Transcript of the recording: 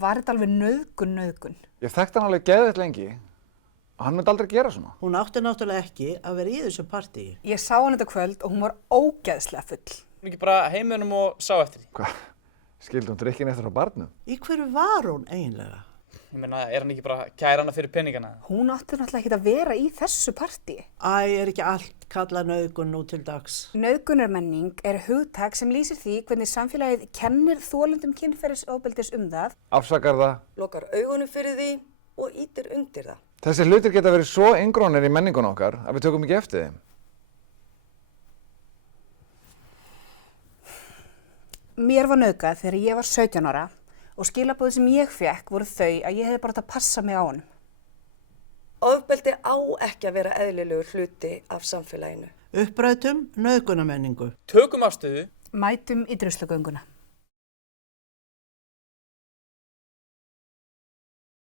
Var þetta alveg nauðgun? Ég þekkti hann alveg geðveikt lengi og hann myndi aldrei gera svona. Hún átti náttúrulega ekki að vera í þessu partíi. Ég sá hann þetta kvöld og hún var ógeðslega full. Hún ekki bara heiminum og sá eftir því. Hvað? Skildi hún drikkin eftir á barnum? Í hverju var hún eiginlega? Ég meina, hann ekki bara kæra hana fyrir peningana? Hún átti náttúrulega ekki að vera í þessu partíi. Er ekki allt kallað nauðgun nú til dags? Nauðgunarmenning er hugtak sem lýsir því hvernig samfélagið kennir þolendum kynferðisofbeldis það. Afsakar það. Lokar augunum fyrir því og ýtir undir það. Þessi hlutir geta verið svo inngrónir í menningun okkar að við tökum ekki eftir þeim. Mér var nauðgað þegar ég var 17 ára og skilaboðið sem ég fékk voru þau að ég hefði bara átt að passa mig á honum. Ofbeldi á ekki að vera eðlilegur hluti af samfélaginu. Upprætum nauðgunarmenningu. Tökum afstöðu. Mætum í druslugönguna.